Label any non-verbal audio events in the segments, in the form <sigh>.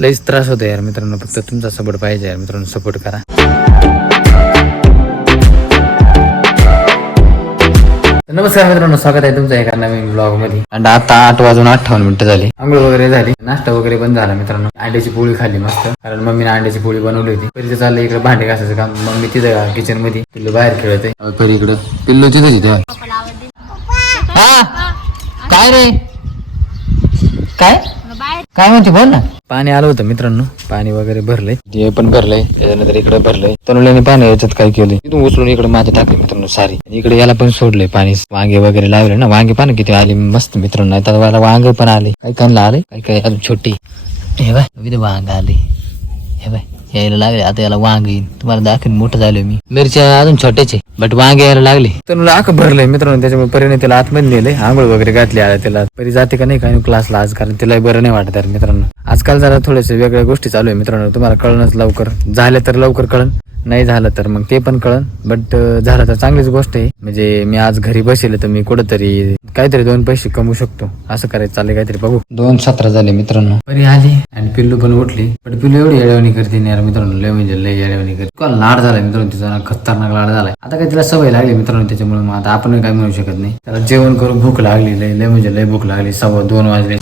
लईच त्रास होतो यार मित्रांनो फक्त तुमचा सपोर्ट पाहिजे यार मित्रांनो सपोर्ट करा. नमस्कार मित्रांनो स्वागत आहे तुमचं एका नवीन ब्लॉगमध्ये आणि आता आठ वाजून अठ्ठावन्न मिनिटं झाली. आंघोळ वगैरे झाली. नाश्ता वगैरे पण झाला मित्रांनो. अंड्याची पोळी खाल्ली मस्त. कारण मम्मीने अंड्याची पोळी बनवली होती. परी चाललं इकडे भांडे घासायचं काम. मम्मी तिथं किचनमध्ये. पिल्लू बाहेर खेळत आहे परी इकडं. पिल्लू तिथं तिथं हा? काय रे? काय? काय म्हणते बोल ना. पाणी आलं होतं मित्रांनो. पाणी वगैरे भरलंय. ते पण भरलंय. त्याच्यानंतर इकडे भरलंय. तनुल्याने पाणी याच्यात काय केलंय? तिथून उचलून इकडे माझे टाकले मित्रांनो सारी. आणि इकडे याला पण सोडलंय पाणी. वांगे वगैरे लावले ना. वांगे पाणी किती आले. मस्त मित्रांनो. आता मला वांग पण आले. काही कांदा आले? काही काही अजून छोटी. हे बाय विध वांग आले. हे बाय यायला लागले आता याला वांग येईन. तुम्हाला दाखवून मोठं झालोय मी. मिरच्या अजून छोट्याचे बट वांगे यायला लागले. तर आख भरलंय मित्रांनो त्याच्यामुळे परीने त्याला आतमध्ये नेले आंघोळ वगैरे घातली आला त्याला. परी जाते का नाही काय क्लासला आज कारण तिला बरं नाही वाटत यार मित्रांनो. आजकाल जरा थोडेसे वेगळ्या गोष्टी चालू आहे मित्रांनो तुम्हाला कळणच लवकर. झाल्या तर लवकर कळण. नाही झालं तर मग ते पण कळन. बट झालं तर चांगलीच गोष्ट आहे. म्हणजे मी आज घरी बसेल तर मी कुठंतरी काहीतरी दोन पैसे कमवू शकतो. असं करायचं चाललंय काहीतरी बघू. दोन सतरा झाले मित्रांनो. परी आली आणि पिल्लू पण उठली. पण पिल्लू एवढी येडवणी करते नाही यार मित्रांनो. लय म्हणजे लय येडवणी करते. इतका लाड झाला मित्रांनो तिचा? खतरनाक लाड झालाय. आता काय तिला सवय लागली मित्रांनो त्याच्यामुळे मग आता आपण काय म्हणू शकत नाही. त्याला जेवण करून भूक लागली. लय लय म्हणजे लय भूक लागली. सव्वा दोन वाजले.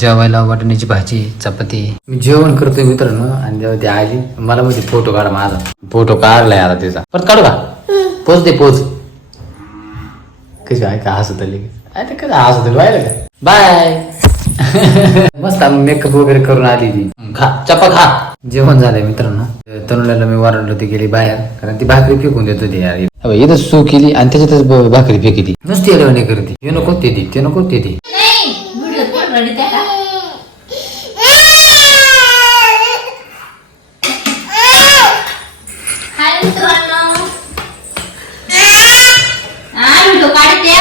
जेवायला वाटण्याची भाजी चपाती. मी जेवण करतोय मित्रांनो आणि जेव्हा ती आली मला माहिती फोटो काढ माझा. फोटो काढलाय आता तिचा. परत काढू का? पोच दे पोच. कशी आहे का हसत आली? अरे कधी हसत आली? पाहिलं का? बाय <laughs> मस्त मेकअप वगैरे करून आली ती खा चपा खा. जेवण झालंय मित्रांनो. तरुणाला मी वारडलो ती गेली बाहेर कारण ती भाकरी फेकून देत होती यार. अबे, इथं सू केली आणि त्याच्यातच भाकरी फेकली. नुसती अडवणी करते. हे नको ते दे ते नको ते दे हाय मित्रांनो हा व्हिडिओ काढते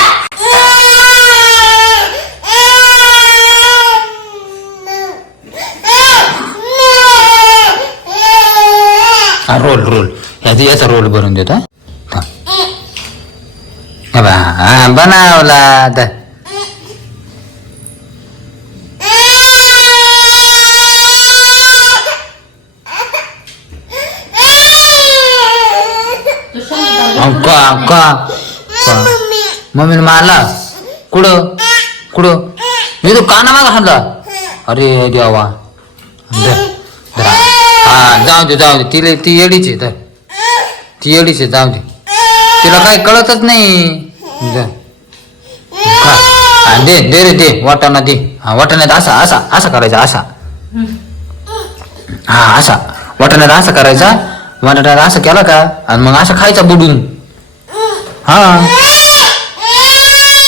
हा रोल रोल आता याचा रोल भरून देतो हा. हा. आता. अहो, मम्मीने मारला? कुठं? कुठं? मी तू काना मागा हाणला. अरे देवा. हा जाऊ दे जाऊ दे. तिला ती येडीची तर ती एवढीच आहे जाऊ दे. तिला काही कळतच नाही. जा. खा. हा, दे दे रे दे. वाटाणा दे. हा वाटाण्यात असा असा असा करायचा असा. हा असा. वाटाण्यात असा करायचा. वाटाण्यात असं केला का? आणि मग असं खायचा बुडून. हा.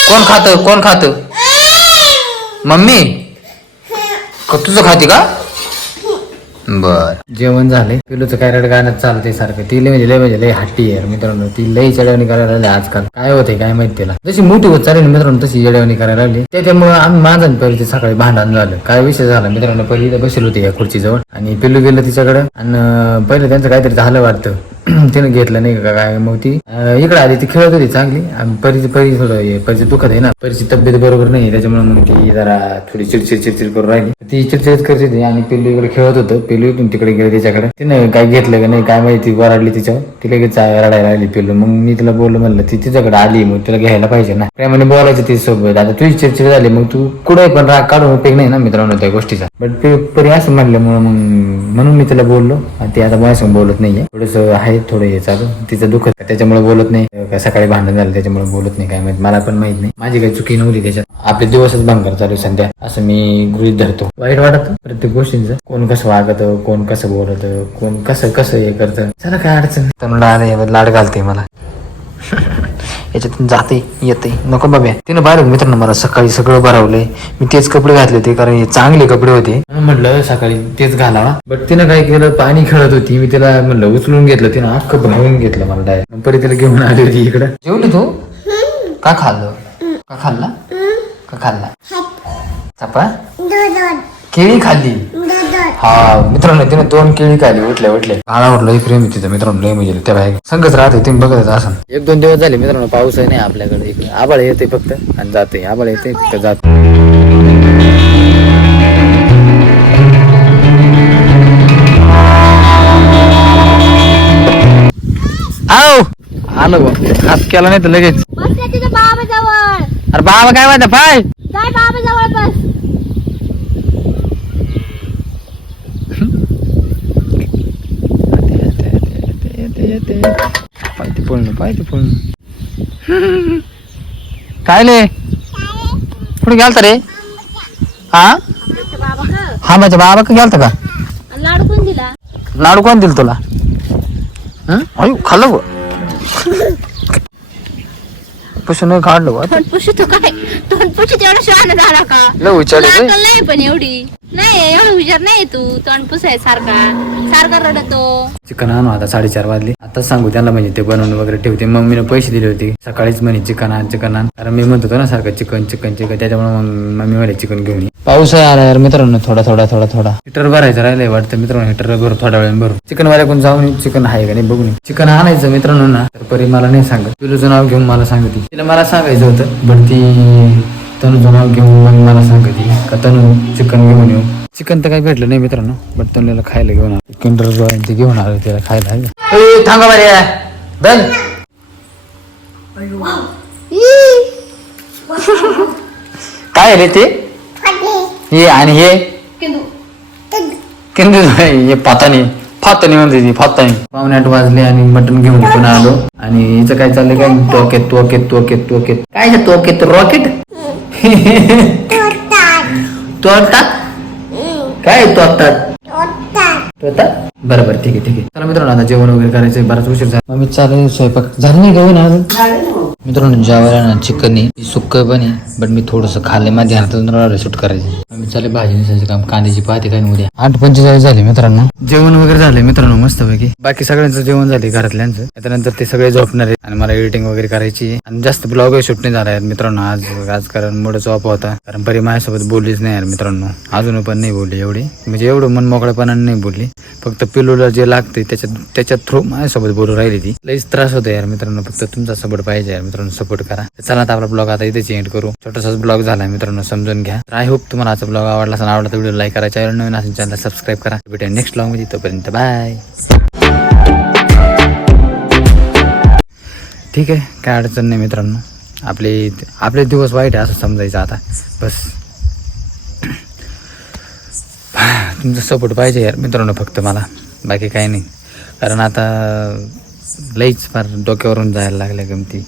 कोण खात कोण खात? मम्मी? क तुझं खाते का? बर. जेवण झाले. पिलूचं काय रड गाण्यात चालते सारखं. ती लय म्हणजे लय म्हणजे लय हट्टी आहे मित्रांनो. ती लय चढवणी करायला लागली आजकाल. काय होते काय माहीत तिला जशी मोठी होत चालेल मित्रांनो तशी येडवणी करायला लागली. त्याच्यामुळे आम्ही माझा पहिले सकाळी भांडण झालं. काय विषय झाला मित्रांनो? पहिले इथं बसेल होते या खुर्चीजवळ. आणि पिल्लू गेलं तिच्याकडे. आणि पहिले त्यांचं काहीतरी झालं वाटतं. <clears throat> तिने घेतलं नाही का काय मग ती इकडे आली ती खेळत होती चांगली. आणि परीची परी थोडं हे, परीची दुखत आहे ना. परीची तब्येत बरोबर नाही त्याच्यामुळे मग ती जरा थोडी चिडचिड चिडचिड करून राहिली. ती चिडचिड करत होती आणि पिल्लू इकडे खेळत होतं. पिल्लू इथून तिकडे गेलं तिच्याकडे तिने काय घेतलं का नाही काय माहिती वराडली तिच्यावर. ती लगेच रडायला आली पिल्लू. मग मी तिला बोललो म्हणलं ती तिच्याकडे आली मग तिला घ्यायला पाहिजे ना. प्रेमाने बोलायचं ती सोबत आता तुझी चिडचिड झाली मग तू कुठे पण राग काढून उपयोग नाही ना मित्रांनो त्या गोष्टीचा. बट परी असं म्हणल्यामुळे मग म्हणून मी तिला बोललो. आणि ती आता माझ्यासमोर बोलत नाहीये. थोडस आहे थोडं हे चालू. तिचं दुःख त्याच्यामुळे बोलत नाही. काय सकाळी भांडण झालं त्याच्यामुळे बोलत नाही. काय माहीत मला पण माहीत नाही. माझी काही चुकी नव्हती त्याच्यात. आपले दिवसच भंगार चालू संध्या सध्या. असं मी गृहित धरतो. वाईट वाटत प्रत्येक गोष्टींचं. कोण कसं वागत कोण कसं बोलत कोण कसं कसं हे करतं. चला काय अडचण तर लाड घालते मला. याच्यातून जाते येते. नको बाबा. तिनं बाहेर मित्रांनो मला सकाळी सगळं भरवलंय मी तेच कपडे घातले होते कारण हे चांगले कपडे होते. म्हटलं सकाळी तेच घालावा. बट तिनं काय केलं पाणी खेळत होती. मी तिला म्हणलं उचलून घेतलं. तिनं अख्खं भरून घेतलं मला डायरेक्ट परत तिला घेऊन आली होती इकडं. जेवली तू? का खाल्लं? का खाल्ला? का खाल्ला? चपा? केळी खाल्ली. हा मित्रांनो तिने दोन केळी खाली उठल्या उठले काळावर लई प्रेम आहे तिथं मित्रांनो लई म्हणजे त्या बाहेर संगच राहते तुम्ही बघत असं एक दोन दिवस झाले मित्रांनो पाऊस नाही आपल्याकडे. इकडे आबाळ येते फक्त आणि जाते आबाळ येते फक्त जाते आलो हात केला नाही तर लगेच. अरे बाबा काय म्हणता पाय. काय बाबा जवळ बस पाहिजे पळणं पाहिजे पळणं. <laughs> काय ले कुठे गेलता रे? हा? हा माझ्या बाबा का गेलता का? लाडू कोण दिला? लाडू कोण दिल तुला? हं? अयो खाल्लं गो. पुसून काढलं पुशी तू काय? तोंड पुशी तेवढा शहाणा झाला का? लय विचारलं तुला रे. अक्कल नाही पण एवढी. नाही एवढं हुशार नाही तू. तोंड पुसाय सारखा. सारखा रडतो. चिकन आणू आता साडेचार वाजले. आताच सांगू त्यांना म्हणजे ते बनवून वगैरे ठेवते. मम्मीने पैसे दिले होते. सकाळीच म्हणे चिकन आण चिकन आण. कारण मी म्हणत होतो ना सारखं चिकन चिकन चिकन. त्याच्यामुळे मग मम्मी म्हणे चिकन घेऊन ये. पाऊस आहे आला यार मित्रांनो थोडा थोडा थोडा थोडा. हिटर भरायचं राहिलंय वाटतं. मित्रांनो हिटर भरू थोड्या वेळाने भरू. चिकन वाल्याकडून जाऊन चिकन आहे का नाही बघून. चिकन आणायचं मित्रांनो ना तर परी मला नाही सांगत. पिलूचं नाव घेऊन मला सांगते. तिला मला सांगायचं होतं पण ती तनूचं नाव घेऊन मग मला सांगते का तनू चिकन घेऊन येऊ. चिकन तर काही भेटलं नाही मित्रांनो बट तनुला खायला घेऊन आलो. किंडर ते घेऊन आलो त्याला खायला. ए, थांबा बरे. बल काय रे ते? हे आणि हे? किंदू. हे पातानी फातानी म्हणते ती फातानी. पावणे आठ वाजले आणि मटण घेऊन पण आलो. आणि हिचं काय चाललंय काय? टोकेत टोकेत टोकेत टोकेत. काय ते टोकेत? रॉकेट? तोडतात. काय तोडतात? तोडतात. बरं बरं ठीक आहे ठीक आहे. चला मित्रांनो आता जेवण वगैरे करायचंय बराच उशीर झाला. मग मी चालेल स्वयंपाक. झालं नाही गहू ना अजून? मित्रांनो जेवायला ना चिकन आहे. सुक्क पण आहे बट मी थोडस खाल्ले माझ्या हातात शूट करायची मी भाजी निसायचं काम. कांद्याची पाहते काय उद्या. आठ पंचेचाळीस झाले मित्रांनो. जेवण वगैरे झाले मित्रांनो मस्त पैकी बाकी सगळ्यांचं जेवण झाले घरातल्यांचं त्यानंतर ते सगळे झोपणार आहेत आणि मला एडिटिंग वगैरे करायची आहे. आणि जास्त ब्लॉग शूट नाही झाला यार मित्रांनो. आज आज कारण मुळच ऑफ होता. कारण परी माझ्यासोबत बोललीच नाही यार मित्रांनो. अजून पण नाही बोलली एवढी. म्हणजे एवढं मन मोकळेपणाने नाही बोलली. फक्त पिलूला जे लागते त्याच्यात त्याच्या थ्रू माझ्यासोबत बोलू राहिली ती. लईच त्रास होता यार मित्रांनो. फक्त तुमचा सपोर्ट पाहिजे यार मित्रांनो सपोर्ट करा. चला आता आपला ब्लॉग आता इथेच एंड करू. छोटासाच ब्लॉग झाला मित्रांनो समजून घ्या. तर आय होप तुम्हाला आजचा ब्लॉग आवडला असेल आवडला तर व्हिडिओ लाईक करा चॅनल नवीन असेल चॅनल सबस्क्राईब करा. भेटूया नेक्स्ट ब्लॉगमध्ये तोपर्यंत बाय ठीक आहे काय अडचण नाही मित्रांनो. आपले आपले दिवस वाईट आहे असं समजायचं आता. बस. तुमचा सपोर्ट पाहिजे यार मित्रांनो फक्त मला. बाकी काही नाही. कारण आता लईच फार डोक्यावरून जायला लागल्या गमती.